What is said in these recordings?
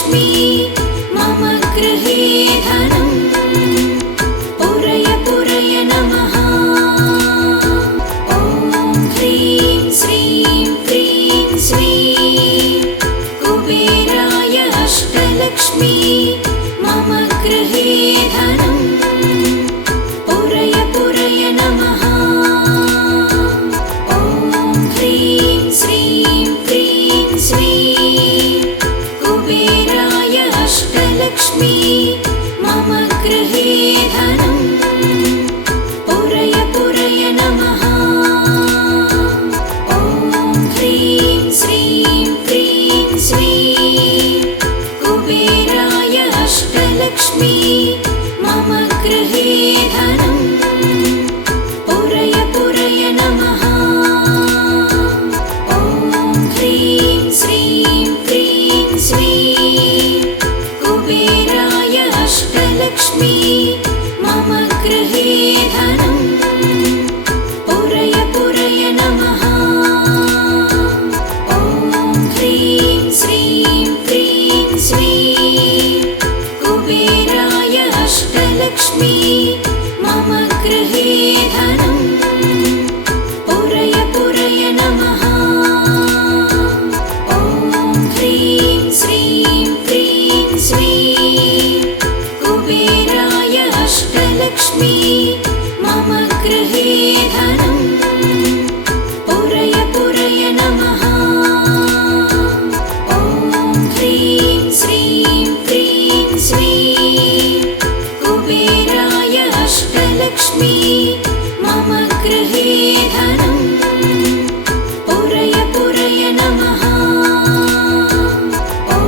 अष्टलक्ष्मी मम गृहे धनम् पूरय पूरय नमः। ॐ ह्रीं श्रीं क्रीं स्वीं कुबेराय अष्टलक्ष्मी मम गृहे धनम् पूरय पूरय नमः। ॐ ह्रीं श्रीं क्रीं स्वीं कुबेराय अष्टलक्ष्मी मम गृहे धनम् पूरय पूरय नमः। ॐ ह्रीं श्रीं क्रीं स्वीं कुबेराय अष्टलक्ष्मी मम गृहे धनम् पूरय पूरय नमः। ॐ ह्रीं श्रीं क्रीं स्वीं कुबेराय अष्टलक्ष्मी मम गृहे धनम् पूरय पूरय नमः। ॐ ह्रीं श्रीं क्रीं स्वीं कुबेराय अष्टलक्ष्मी मम गृहे धनम् पूरय पूरय नमः। ॐ ह्रीं श्रीं क्रीं स्वीं कुबेराय अष्टलक्ष्मी मम गृहे धनम् पूरय पूरय नमः। ॐ ह्रीं श्रीं क्रीं स्वीं कुबेराय अष्टलक्ष्मी मम गृहे धनम् पूरय पूरय नमः। ॐ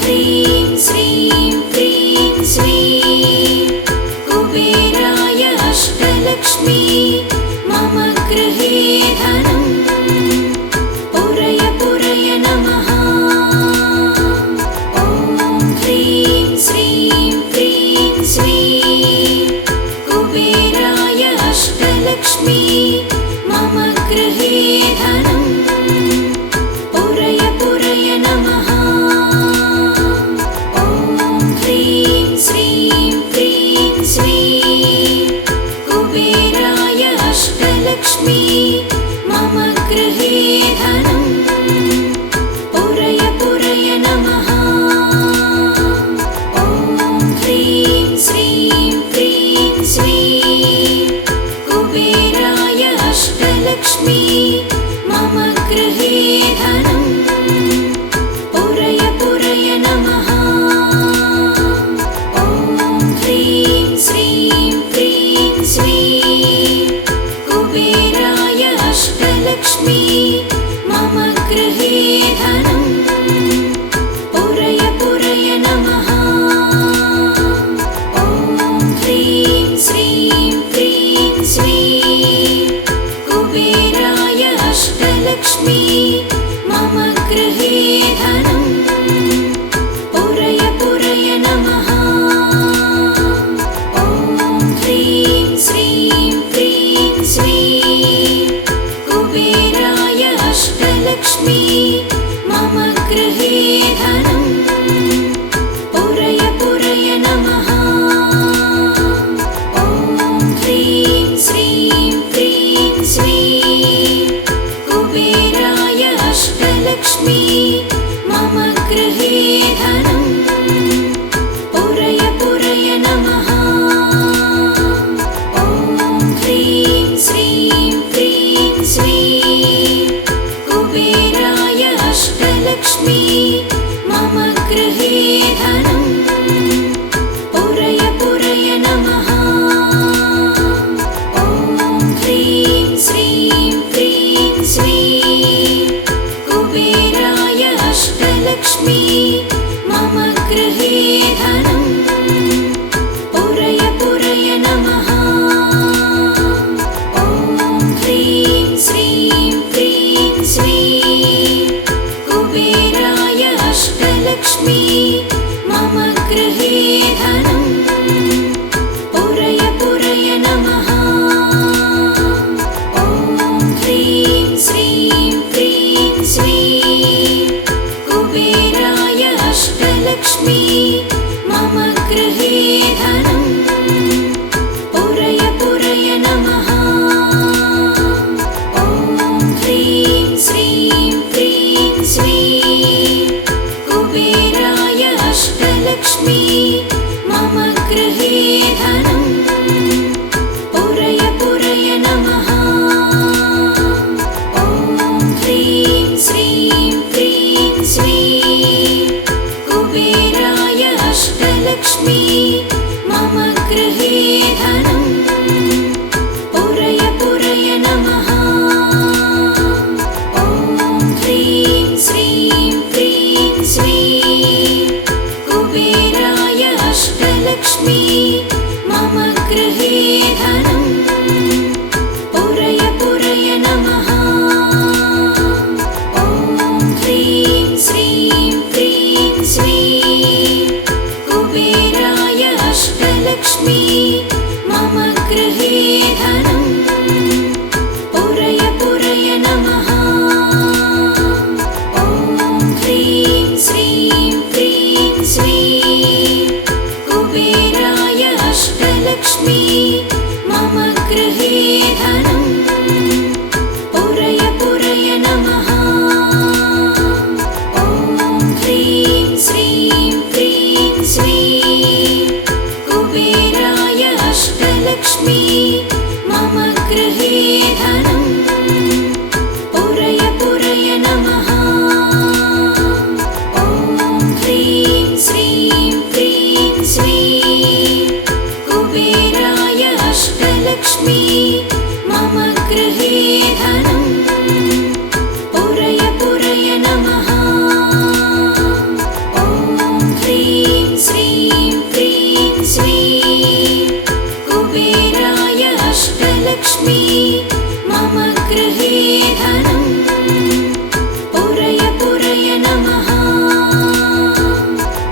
ह्रीं श्रीं क्रीं स्वीं कुबेराय अष्टलक्ष्मी मम गृहे धनम् पूरय पूरय नमः। ॐ ह्रीं श्रीं क्रीं स्वीं कुबेराय अष्टलक्ष्मी मम गृहे धनम् पूरय पूरय नमः। ॐ ह्रीं श्रीं क्रीं स्वीं कुबेराय अष्टलक्ष्मी मम गृहे धनम् पूरय पूरय नमः। ॐ ह्रीं श्रीं क्रीं स्वीं कुबेराय अष्टलक्ष्मी मम गृहे धनम् पूरय पूरय नमः। ॐ ह्रीं श्रीं क्रीं स्वीं कुबेराय अष्टलक्ष्मी मम गृहे धनम् पूरय पूरय नमः। ॐ ह्रीं श्रीं क्रीं स्वीं कुबेराय अष्टलक्ष्मी मम गृहे धनम् पूरय पूरय नमः। ॐ ह्रीं श्रीं क्रीं स्वीं कुबेराय अष्टलक्ष्मी मम गृहे धनम् पूरय पूरय नमः। ॐ ह्रीं श्रीं क्रीं स्वीं कुबेराय अष्टलक्ष्मी मम गृहे धनम् पूरय पूरय नमः। ॐ ह्रीं श्रीं क्रीं स्वीं कुबेराय अष्टलक्ष्मी मम गृहे धनम् पूरय पूरय नमः। ॐ ह्रीं श्रीं क्रीं स्वीं कुबेराय अष्टलक्ष्मी मम गृहे धनम् पूरय पूरय नमः। ॐ ह्रीं श्रीं क्रीं स्वीं कुबेराय अष्टलक्ष्मी मम गृहे धनम् पूरय पूरय नमः। ॐ ह्रीं श्रीं क्रीं स्वीं कुबेराय अष्टलक्ष्मी मम गृहे धनम् पुरय पुरय नमः।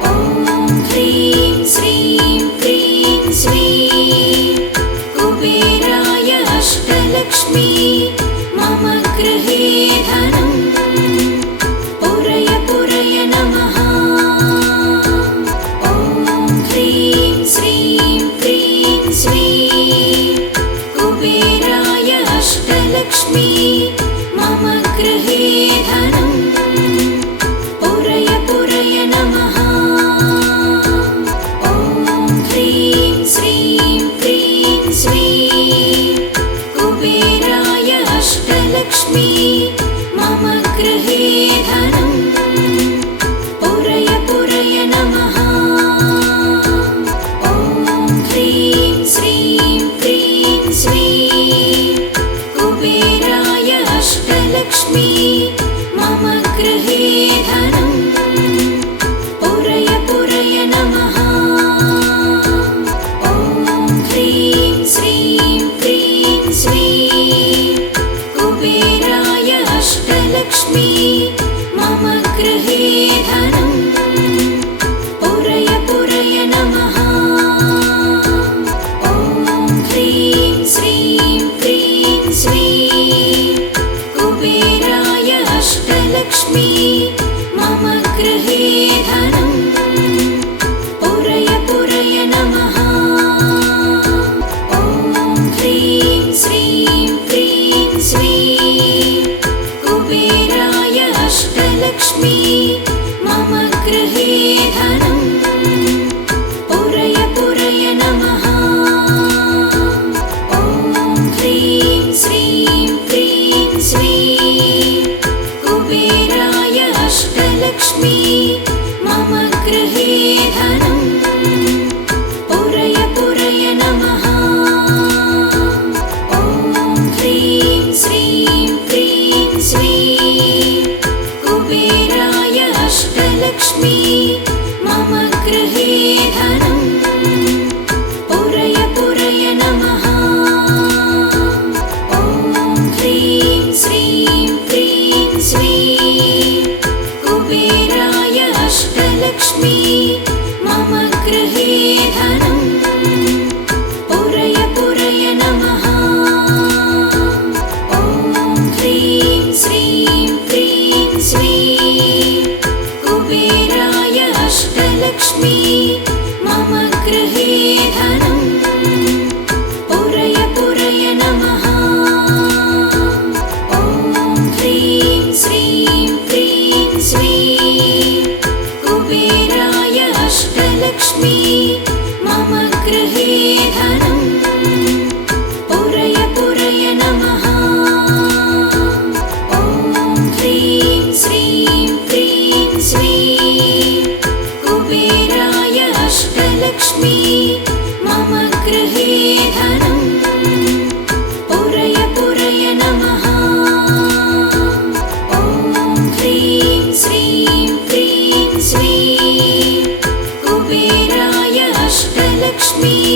ॐ ह्रीं श्रीं क्रीं श्रीं कुबेराय अष्टलक्ष्मी मम गृहे धनम् पुरय पुरय नमः। ॐ ह्रीं श्रीं क्रीं श्रीं कुबेराय अष्टलक्ष्मी मम गृहे धनम् पुरय पुरय नमः। ॐ ह्रीं श्रीं क्रीं श्रीं कुबेराय अष्टलक्ष्मी मम गृहे धनम् पुरय पुरय नमः। ॐ ह्रीं श्रीं क्रीं श्रीं कुबेराय अष्टलक्ष्मी मम गृहे धनम् पुरय पुरय नमः। ॐ ह्रीं श्रीं क्रीं श्रीं कुबेराय अष्टलक्ष्मी मम गृहे धनम् पुरय पुरय नमः। ॐ ह्रीं श्रीं क्रीं श्रीं कुबेराय अष्टलक्ष्मी मम गृहे धनम् पुरय पुरय नमः। ॐ ह्रीं श्रीं क्रीं श्रीं कुबेराय अष्टलक्ष्मी मम गृहे धनम् पुरय पुरय नमः। ॐ ह्रीं श्रीं क्रीं श्रीं कुबेराय अष्टलक्ष्मी मम गृहे धनम् पुरय पुरय नमः। ॐ ह्रीं श्रीं क्रीं श्रीं कुबेराय अष्टलक्ष्मी मम गृहे धनम् पुरय पुरय नमः। ॐ ह्रीं श्रीं क्रीं श्रीं कुबेराय अष्टलक्ष्मी मम गृहे धनम् पुरय पुरय नमः। ॐ ह्रीं श्रीं क्रीं श्रीं कुबेराय अष्टलक्ष्मी मम गृहे धनम् पुरय पुरय नमः। ॐ ह्रीं श्रीं क्रीं श्रीं कुबेराय अष्टलक्ष्मी मम गृहे धनम् पुरय पुरय नमः। ॐ ह्रीं श्रीं क्रीं श्रीं कुबेराय अष्टलक्ष्मी मम गृहे धनम् पुरय पुरय नमः। ॐ ह्रीं श्रीं क्रीं श्रीं कुबेराय अष्टलक्ष्मी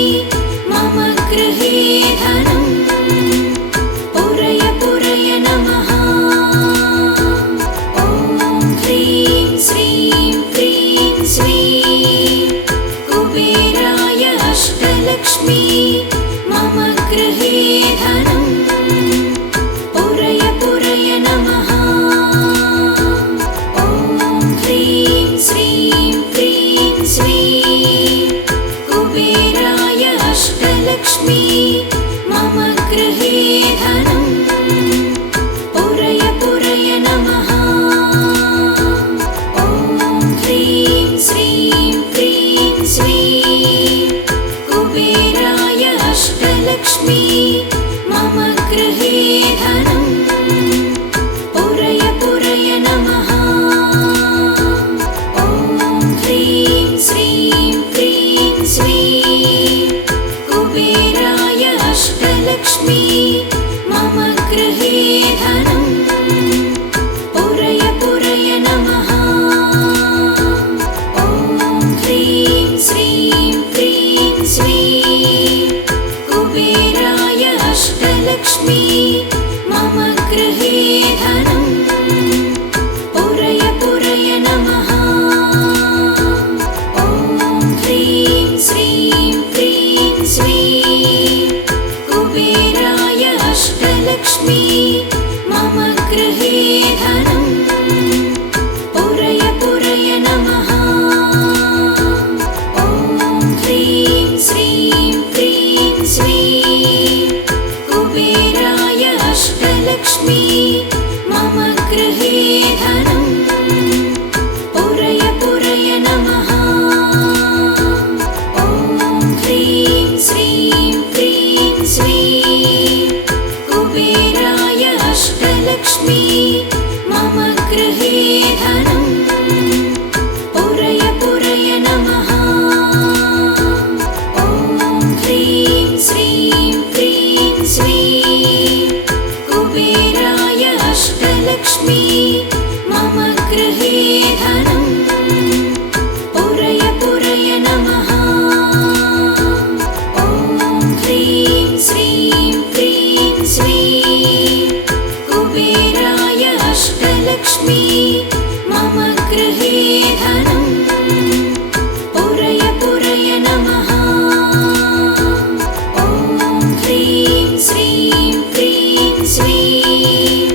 मम गृहे धनम् पुरय पुरय नमः। ॐ ह्रीं श्रीं क्रीं श्रीं कुबेराय अष्टलक्ष्मी मम गृहे धनम् पुरय पुरय नमः। ॐ ह्रीं श्रीं क्रीं श्रीं कुबेराय अष्टलक्ष्मी मम गृहे धनम् पुरय पुरय नमः। ॐ ह्रीं श्रीं क्रीं श्रीं कुबेराय अष्टलक्ष्मी मम गृहे धनम् पुरय पुरय नमः। ॐ ह्रीं श्रीं क्रीं श्रीं कुबेराय अष्टलक्ष्मी मम अष्टलक्ष्मी मम गृहे धनं पुरय पुरय नमः। ॐ ह्रीं श्रीं क्रीं श्रीं कुबेराय अष्टलक्ष्मी मम गृहे धनं पुरय पुरय नमः। ॐ ह्रीं श्रीं क्रीं श्रीं कुबेराय अष्टलक्ष्मी मम गृहे धनं पुरय पुरय नमः। ॐ ह्रीं श्रीं क्रीं श्रीं कुबेराय अष्टलक्ष्मी मम गृहे धनं पुरय पुरय नमः। ॐ ह्रीं श्रीं क्रीं श्रीं कुबेराय अष्टलक्ष्मी मम गृहे धनं पुरय पुरय नमः। ॐ ह्रीं श्रीं क्रीं श्रीं कुबेराय अष्टलक्ष्मी मम गृहे धनं पुरय पुरय नमः। ॐ ह्रीं श्रीं क्रीं श्रीं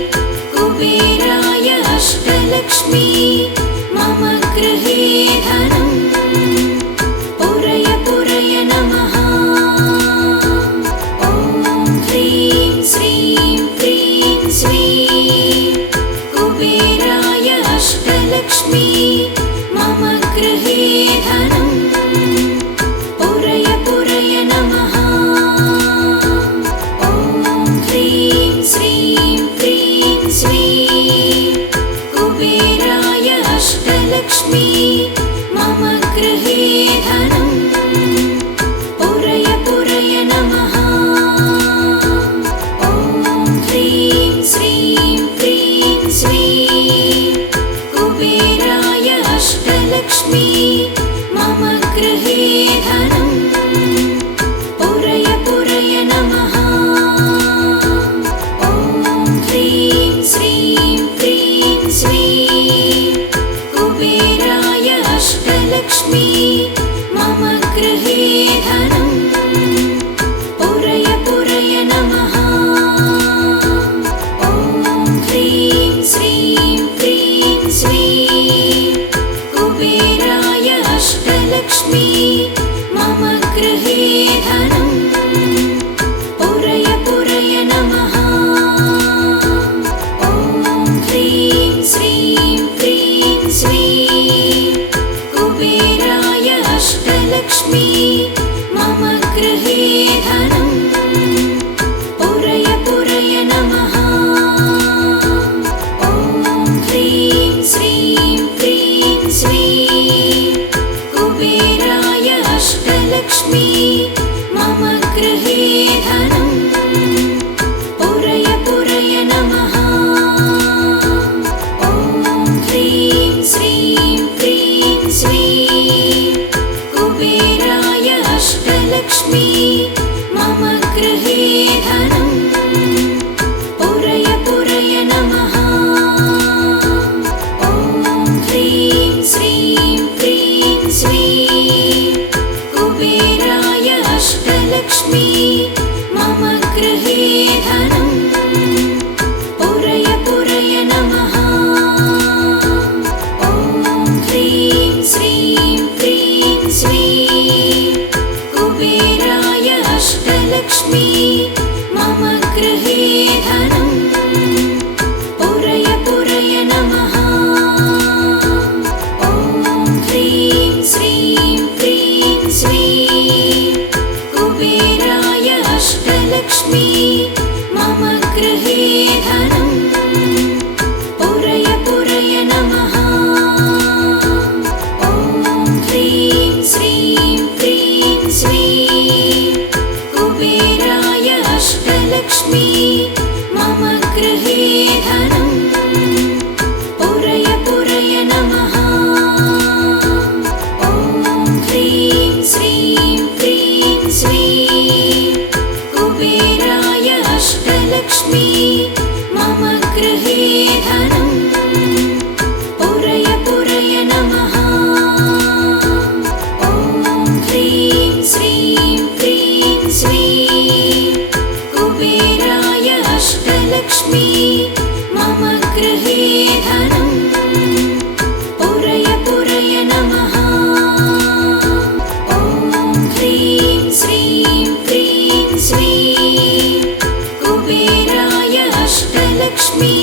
कुबेराय अष्टलक्ष्मी मम गृहे धनं पुरय पुरय नमः। ॐ ह्रीं श्रीं क्रीं श्रीं कुबेराय अष्टलक्ष्मी मम गृहे धनं पुरय पुरय नमः। ॐ ह्रीं श्रीं क्रीं श्रीं कुबेराय अष्टलक्ष्मी मम गृहे धनं पुरय पुरय नमः। ॐ ह्रीं श्रीं क्रीं श्रीं कुबेराय अष्टलक्ष्मी मम गृहे धनं पुरय पुरय नमः। ॐ ह्रीं श्रीं क्रीं श्रीं कुबेराय अष्टलक्ष्मी मम गृहे धनं पुरय पुरय नमः। ॐ ह्रीं श्रीं क्रीं श्रीं कुबेराय अष्टलक्ष्मी मम गृहे धनं पुरय पुरय नमः। ॐ ह्रीं श्रीं क्रीं श्रीं कुबेराय अष्टलक्ष्मी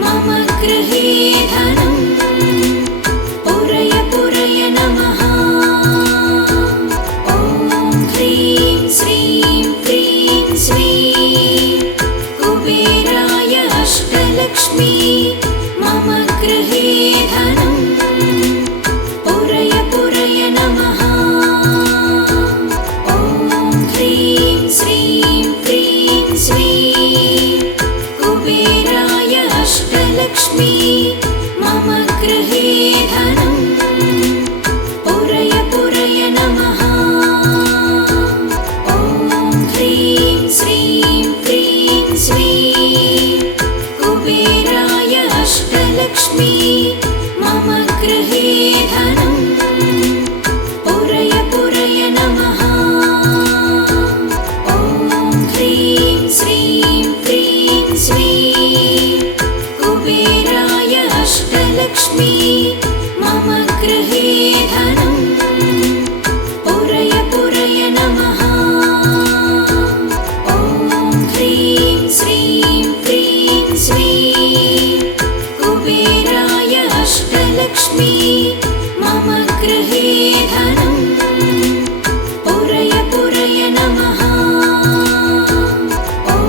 मम गृहे धनं पुरय पुरय नमः। ॐ ह्रीं श्रीं क्रीं श्रीं कुबेराय अष्टलक्ष्मी मम गृहे धनं पुरय पुरय नमः। ॐ ह्रीं श्रीं क्रीं श्रीं कुबेराय अष्टलक्ष्मी मम गृहे धनं पुरय पुरय नमः। ॐ ह्रीं श्रीं क्रीं श्रीं कुबेराय अष्टलक्ष्मी मम गृहे धनं पुरय पुरय नमः। ॐ ह्रीं श्रीं क्रीं श्रीं कुबेराय अष्टलक्ष्मी मम गृहे धनं पुरय पुरय नमः। ॐ ह्रीं श्रीं क्रीं श्रीं कुबेराय अष्टलक्ष्मी मम गृहे धनं पुरय पुरय नमः। ॐ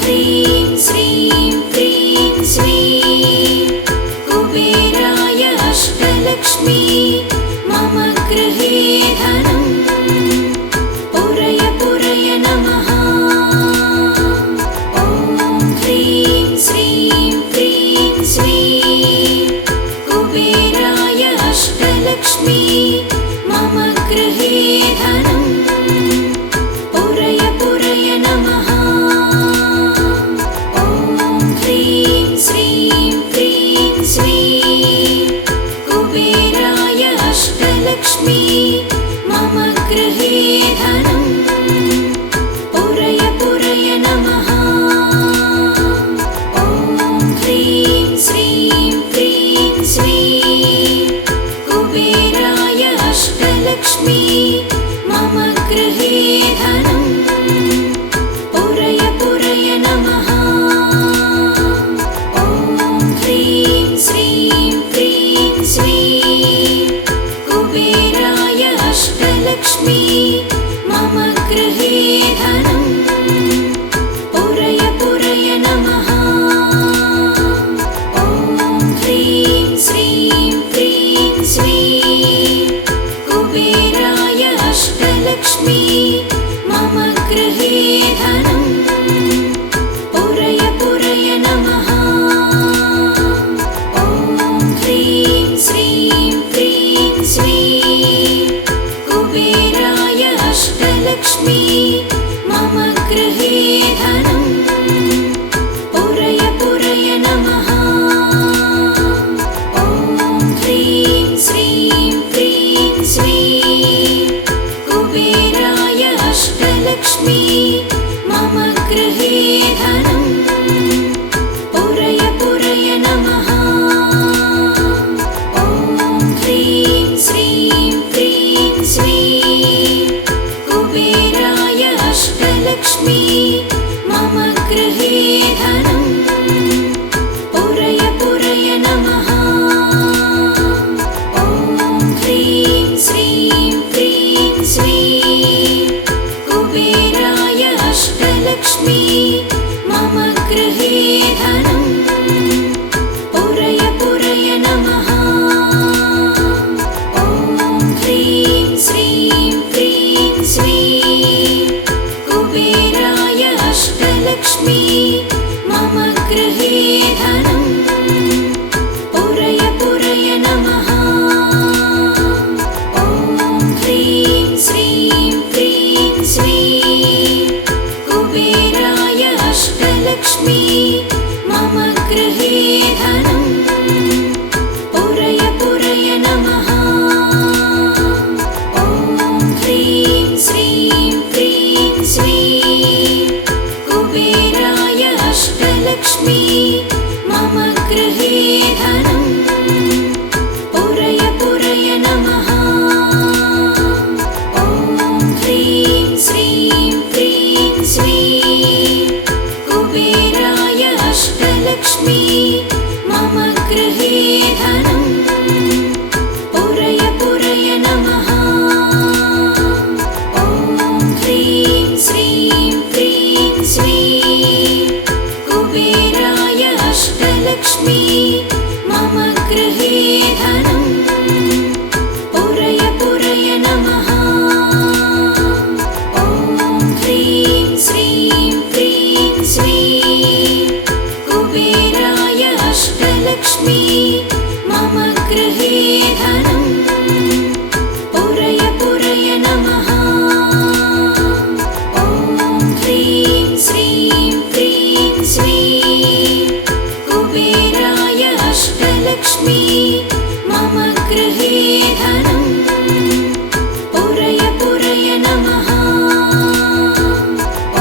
ह्रीं श्रीं क्रीं श्रीं कुबेराय अष्टलक्ष्मी मम गृहे धनं पुरय पुरय नमः। ॐ ह्रीं श्रीं क्रीं श्रीं कुबेराय अष्टलक्ष्मी मम गृहे धनं पुरय पुरय नमः। ॐ ह्रीं श्रीं क्रीं श्रीं कुबेराय अष्टलक्ष्मी मम गृहे धनं पुरय पुरय नमः। ॐ ह्रीं श्रीं क्रीं श्रीं कुबेराय अष्टलक्ष्मी मम गृहे धनं पुरय पुरय नमः। ॐ ह्रीं श्रीं क्रीं श्रीं कुबेराय अष्टलक्ष्मी मम गृहे धनं पुरय पुरय नमः। ॐ ह्रीं श्रीं क्रीं श्रीं कुबेराय अष्टलक्ष्मी मम गृहे धनं पुरय पुरय नमः। ॐ ह्रीं श्रीं क्रीं श्रीं कुबेराय अष्टलक्ष्मी मम गृहे धनं पुरय पुरय नमः। ॐ ह्रीं श्रीं क्रीं श्रीं कुबेराय अष्टलक्ष्मी मम गृहे धनं पुरय पुरय नमः। ॐ ह्रीं श्रीं क्रीं श्रीं कुबेराय अष्टलक्ष्मी मम गृहे धनं पुरय पुरय नमः। ॐ ह्रीं श्रीं क्रीं श्रीं कुबेराय अष्टलक्ष्मी मम गृहे धनं पुरय पुरय नमः।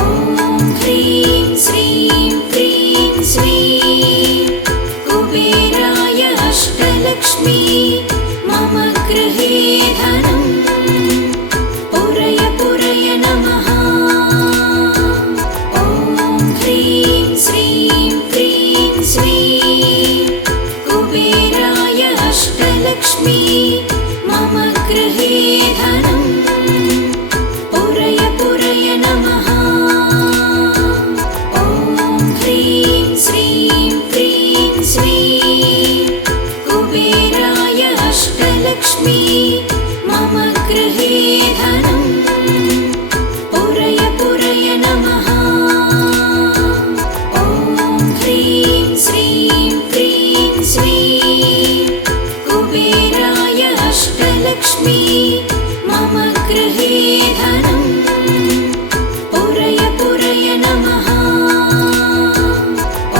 ॐ ह्रीं श्रीं क्रीं श्रीं कुबेराय अष्टलक्ष्मी मम गृहे धनं पुरय पुरय नमः। ॐ ह्रीं श्रीं क्रीं श्रीं कुबेराय अष्टलक्ष्मी मम गृहे धनं पुरय पुरय नमः। ॐ ह्रीं श्रीं क्रीं श्रीं कुबेराय अष्टलक्ष्मी मम गृहे धनं पुरय पुरय नमः। ॐ ह्रीं श्रीं क्रीं श्रीं कुबेराय अष्टलक्ष्मी मम गृहे धनं पुरय पुरय नमः।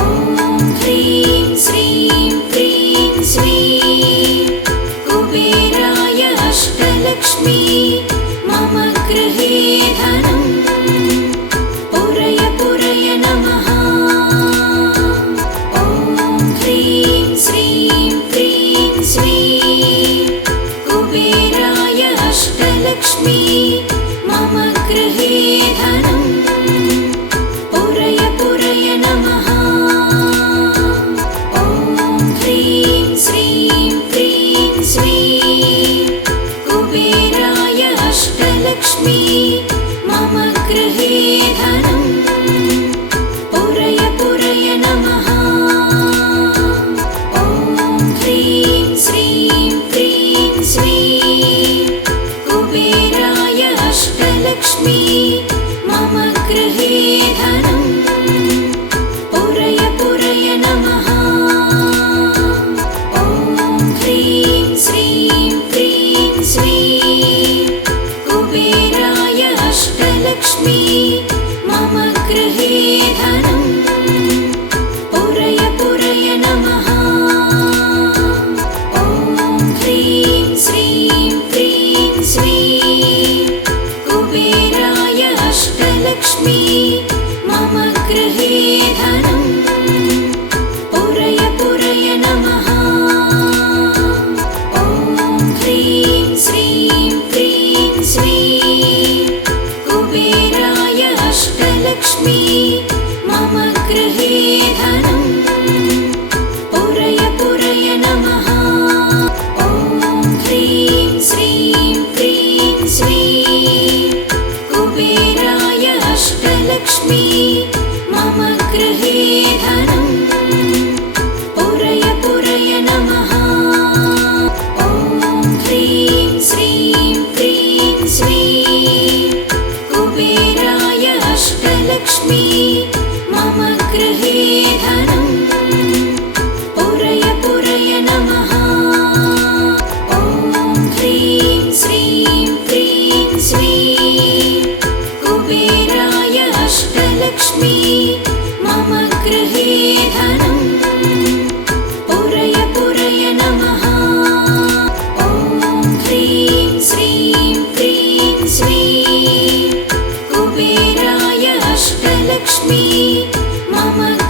ॐ ह्रीं श्रीं क्रीं श्रीं कुबेराय अष्टलक्ष्मी मम गृहे धनं पुरय पुरय नमः। ॐ ह्रीं श्रीं क्रीं श्रीं कुबेराय अष्टलक्ष्मी मम गृहे धनं पुरय पुरय नमः। ॐ ह्रीं श्रीं क्रीं श्रीं कुबेराय अष्टलक्ष्मी मम गृहे धनं पुरय पुरय नमः। ॐ ह्रीं श्रीं क्रीं श्रीं कुबेराय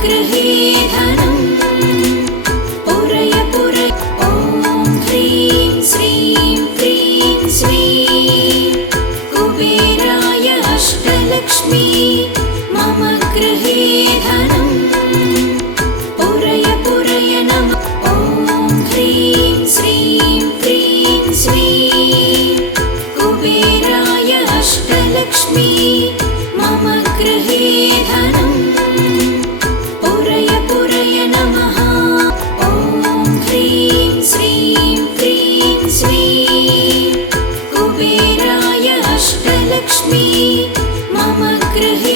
गृहे धनम् पुरय पुरय ॐ ह्रीं श्रीं क्रीं श्रीं कुबेराय अष्टलक्ष्मी मम गृहे धनम् पुरय पुरय नमः ॐ ह्रीं श्रीं क्रीं श्रीं कुबेराय अष्टलक्ष्मी मम गृहे धनम् पुरय पुरय नमः ॐ ह्रीं श्रीं क्रीं श्रीं कुबेराय अष्टलक्ष्मी मम गृहे